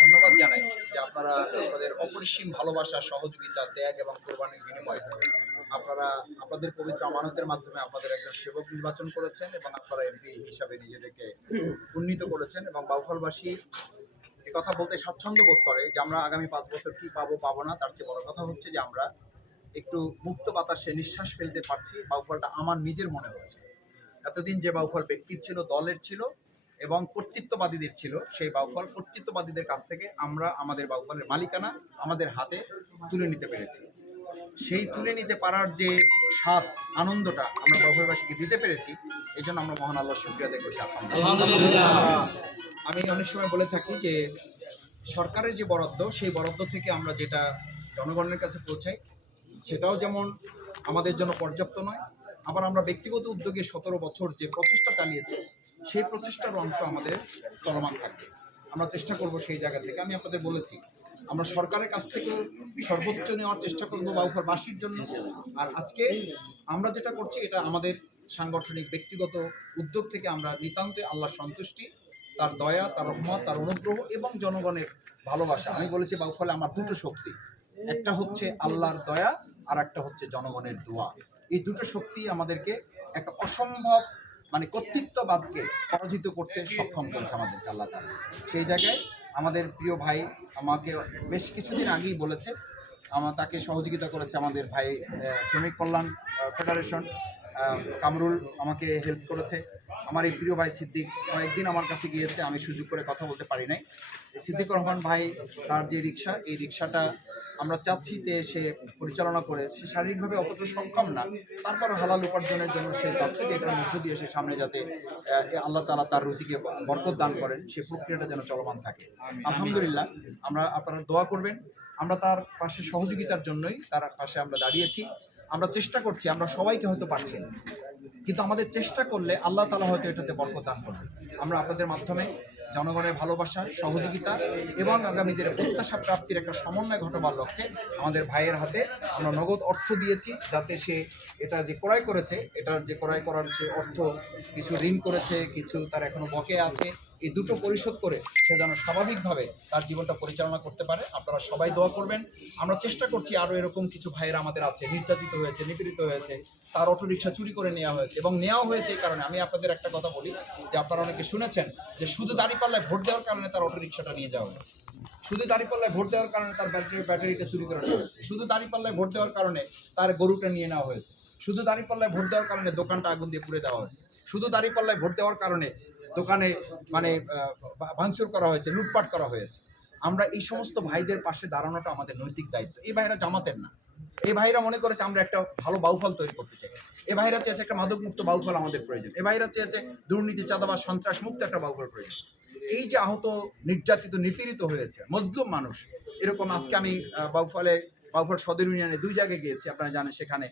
ধন্যবাদ জানাই যে আপনারা আপনাদের অপরিসীম ভালোবাসা, সহযোগিতা, ত্যাগ এবং কোরবানির বিনিময়ে আপনারা আপনাদের পবিত্র আমানতের মাধ্যমে আপনাদের একজন সেবক নির্বাচন করেছেন এবং আপনারা এমপি হিসাবে নিজেদেরকে উন্নীত করেছেন এবং বাউফলবাসী কথা বলতে স্বাচ্ছন্দ্য বোধ করে যে আমরা আগামী 5 বছর কি পাবো পাবো না, তার চেয়ে বড় কথা হচ্ছে যে আমরা একটু মুক্ত বাতাসে নিঃশ্বাস ফেলতে পারছি। বাউফলটা আমার নিজের মনে হচ্ছে এতদিন যে বাউফল ব্যক্তির ছিল, দলের ছিল এবং কর্তৃত্ববাদীদের ছিল, সেই বাউফল কর্তৃত্ববাদীদের কাছ থেকে আমরা আমাদের বাউফলের মালিকানা আমাদের হাতে তুলে নিতে পেরেছি। সেই তুলে নিতে পারার যে স্বাদ, আনন্দটা আমরা বাউফলবাসীকে দিতে পেরেছি, এই জন্য আমরা মহান আল্লাহর শুকরিয়া আদায় করছি আলহামদুলিল্লাহ। আমি অনেক সময় বলে থাকি যে সরকারের যে বরাদ্দ, সেই বরাদ্দ থেকে আমরা যেটা জনগণের কাছে পৌঁছাই সেটাও যেমন আমাদের জন্য পর্যাপ্ত নয়, আবার আমরা ব্যক্তিগত উদ্যোগে 17 বছর যে প্রচেষ্টা চালিয়েছি সেই প্রচেষ্টার অংশ আমাদের চলমান থাকবে। আমরা চেষ্টা করব সেই জায়গা থেকে। আমি আপনাদের বলেছি আমরা সরকারের কাছ থেকে সর্বোচ্চ নেওয়ার চেষ্টা করবো বাউফলবাসীর জন্য। আর আজকে আমরা যেটা করছি এটা আমাদের সাংগঠনিক ব্যক্তিগত উদ্যোগ থেকে আমরা নিতান্তই আল্লাহর সন্তুষ্টি, তার দয়া, তার রহমত, তার অনুগ্রহ এবং জনগণের ভালোবাসা। আমি বলেছি বাউফলে আমার দুটো শক্তি, একটা হচ্ছে আল্লাহর দয়া আর একটা হচ্ছে জনগণের দোয়া। এই দুটো শক্তি আমাদেরকে একটা অসম্ভব কর্তৃত্ববাদকে পরাজিত করতে সক্ষম করেছে আমাদেরকে আল্লাহ তাআলা। সেই জায়গায় আমাদের প্রিয় ভাই আমাকে বেশ কিছুদিন আগেই বলেছে, তাকে সহযোগিতা করেছে আমাদের ভাই শ্রমিক কল্যাণ ফেডারেশন কামরুল আমাকে হেল্প করেছে। আমার এই প্রিয় ভাই সিদ্দিক কয়েকদিন আমার কাছে গিয়েছে, আমি সুযোগ করে কথা বলতে পারি নাই। সিদ্দিকুর রহমান ভাই তার যে রিক্সা, এই রিক্সাটা আমরা চাচ্ছি যে সে পরিচালনা করে, সে শারীরিকভাবে অতটা সক্ষম না, তারপর হালাল উপার্জনের জন্য সে চাচ্ছে যে এটার মধ্য দিয়ে সে সামনে যাতে আল্লাহ তাআলা তার রুচিকে বরকত দান করেন, সেই প্রক্রিয়াটা যেন চলমান থাকে। আলহামদুলিল্লাহ, আপনারা দোয়া করবেন। আমরা তার পাশে সহযোগিতার জন্যই তার পাশে আমরা দাঁড়িয়েছি। আমরা চেষ্টা করছি, আমরা সবাইকে হয়তো পারছি না, কিন্তু আমাদের চেষ্টা করলে আল্লাহ তাআলা হয়তো এটাতে বরকত দান করবে। আমরা আপনাদের মাধ্যমে জনগণের ভালোবাসা, সহযোগিতা এবং আগামী দিনের প্রত্যাশা প্রাপ্তির একটা সমন্বয় ঘটাবার লক্ষ্যে আমাদের ভাইয়ের হাতে আমরা নগদ অর্থ দিয়েছি, যাতে সে এটা যে ক্রয় করেছে, এটার যে ক্রয় করার যে অর্থ, কিছু ঋণ করেছে, কিছু তার এখনো বকেয়া আছে, এই দুটো পরিশোধ করে সে যেন স্বাভাবিকভাবে তার জীবনটা পরিচালনা করতে পারে। আপনারা সবাই দোয়া করবেন। আমরা চেষ্টা করছি, আরও এরকম কিছু ভাইয়েরা আমাদের আছে, নির্যাতিত হয়েছে, নিপীড়িত হয়েছে, তার অটোরিকশা চুরি করে নেওয়া হয়েছে এবং নেওয়া হয়েছে এই কারণে। আমি আপনাদের একটা কথা বলি যে আপনারা অনেকে শুনেছেন যে শুধু দাঁড়িপাল্লায় ভোট দেওয়ার কারণে তার অটোরিকশাটা নিয়ে যাওয়া হয়েছে, শুধু দাঁড়িপাল্লায় ভোট দেওয়ার কারণে তার ব্যাটারিটা চুরি করে নেওয়া হয়েছে, শুধু দাঁড়িপাল্লায় ভোট দেওয়ার কারণে তার গরুটা নিয়ে নেওয়া হয়েছে, শুধু দাঁড়িপাল্লায় ভোট দেওয়ার কারণে দোকানটা আগুন দিয়ে পুড়ে দেওয়া হয়েছে, শুধু দাঁড়িপাল্লায় ভোট দেওয়ার কারণে দোকানে ভাঙচুর করা হয়েছে, লুটপাট করা হয়েছে। আমরা এই সমস্ত ভাইদের পাশে দাঁড়ানোটা আমাদের নৈতিক দায়িত্ব। এই ভাইরা জামাতের না, এই ভাইরা মনে করেছে আমরা একটা ভালো বাউফল তৈরি করতে চাই, এ ভাইরা চেয়েছে একটা মাদকমুক্ত বাউফল আমাদের প্রয়োজন, এ ভাইরা চেয়েছে দুর্নীতি, চাঁদাবাজ, সন্ত্রাস মুক্ত একটা বাউফল প্রয়োজন। এই যে আহত, নির্যাতিত, নিপীড়িত হয়েছে মজলুম মানুষ, এরকম আজকে আমি বাউফল সদর ইউনিয়নে 2 জায়গায় গিয়েছি, আপনারা জানেন, সেখানে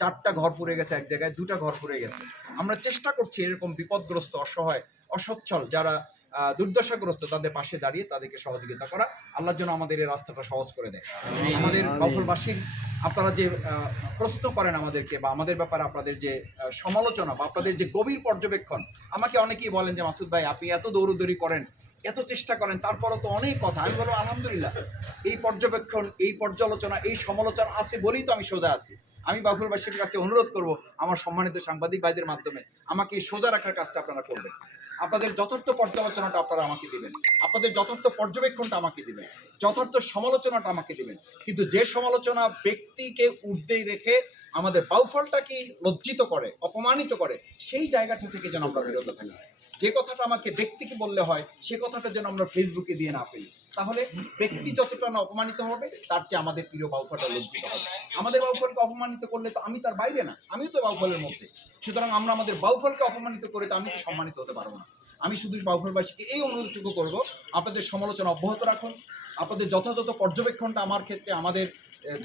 4টা ঘর পুড়ে গেছে, এক জায়গায় 2টা ঘর পুড়ে গেছে। আমরা চেষ্টা করছি এরকম বিপদগ্রস্ত, অসহায়, অসচ্ছল যারা দুর্দশাগ্রস্ত তাদের পাশে দাঁড়িয়ে তাদেরকে সহযোগিতা করা। আল্লাহর জন্য আমাদের এই রাস্তাটা সহজ করে দেয়। আমাদের বাউফলবাসীর আপনারা যে প্রশ্ন করেন আমাদেরকে, বা আমাদের ব্যাপারে আপনাদের যে সমালোচনা বা আপনাদের যে গভীর পর্যবেক্ষণ, আমাকে অনেকেই বলেন যে মাসুদ ভাই আপনি এত দৌড়দৌড়ি করেন, এত চেষ্টা করেন, তারপরও তো অনেক কথা। আমি বলবো আলহামদুলিল্লাহ, এই পর্যবেক্ষণ, এই পর্যালোচনা, এই সমালোচনা আছে বলেই তো আমি সোজা আছি। আমি বাউফলবাসীর কাছে অনুরোধ করব, আমার সম্মানিত সাংবাদিক ভাইদের মাধ্যমে আমাকে এই সোজা রাখার কাজটা আপনারা করবেন। আপনাদের যথার্থ পর্যালোচনাটা আপনারা আমাকে দিবেন, আপনাদের যথার্থ পর্যবেক্ষণটা আমাকে দিবেন, যথার্থ সমালোচনাটা আমাকে দিবেন। কিন্তু যে সমালোচনা ব্যক্তিকে ঊর্ধ্বে রেখে আমাদের বাউফলটাকে লজ্জিত করে, অপমানিত করে, সেই জায়গাটা থেকে যেন আমরা বিরত থাকি। যে কথাটা আমাকে ব্যক্তিকে বললে হয়, সে কথাটা যেন আমরা ফেসবুকে দিয়ে না ফেলি। তাহলে ব্যক্তি যতটা না অপমানিত হবে, তার চেয়ে আমাদের প্রিয় বাউফলটা লজ্জিত হবে। আমাদের বাউফলকে অপমানিত করলে তো আমি তার বাইরে না, আমিও তো বাউফলের মধ্যে। সুতরাং আমরা আমাদের বাউফলকে অপমানিত করে তো আমি তো সম্মানিত হতে পারবো না। আমি শুধু বাউফলবাসীকে এই অনুরোধটুকু করব, আপনাদের সমালোচনা অব্যাহত রাখুন, আপনাদের যথাযথ পর্যবেক্ষণটা আমার ক্ষেত্রে, আমাদের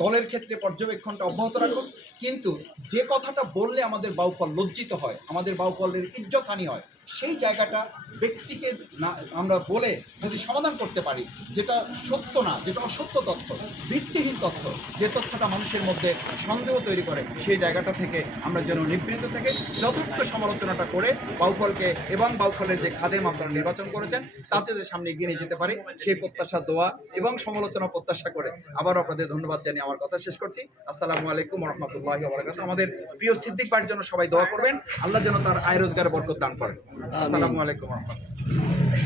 দলের ক্ষেত্রে পর্যবেক্ষণটা অব্যাহত রাখুন। কিন্তু যে কথাটা বললে আমাদের বাউফল লজ্জিত হয়, আমাদের বাউফলের ইজ্জতহানি হয়, সেই জায়গাটা ব্যক্তিকে না আমরা বলে যদি সমাধান করতে পারি, যেটা সত্য না, যেটা অসত্য তথ্য, ভিত্তিহীন তথ্য, যে তথ্যটা মানুষের মধ্যে সন্দেহ তৈরি করে, সেই জায়গাটা থেকে আমরা যেন নিবৃত্ত থেকে যথার্থ সমালোচনাটা করে বাউফলকে এবং বাউফলের যে খাদেম আপনারা নির্বাচন করেছেন তাতে যে সামনে এগিয়ে নিয়ে যেতে পারি, সেই প্রত্যাশা, দোয়া এবং সমালোচনা প্রত্যাশা করে আবারও আপনাদের ধন্যবাদ জানিয়ে আমার কথা শেষ করছি। আসসালামু আলাইকুম ওয়া রাহমাতুল্লাহি ওয়া বারাকাতুহু। আমাদের প্রিয় সিদ্দিক ভাইয়ের জন্য সবাই দোয়া করবেন, আল্লাহ যেন তার আয় রোজগারে বরকত দান করেন। আসসালামু আলাইকুম ওয়া রাহমাতুল্লাহ।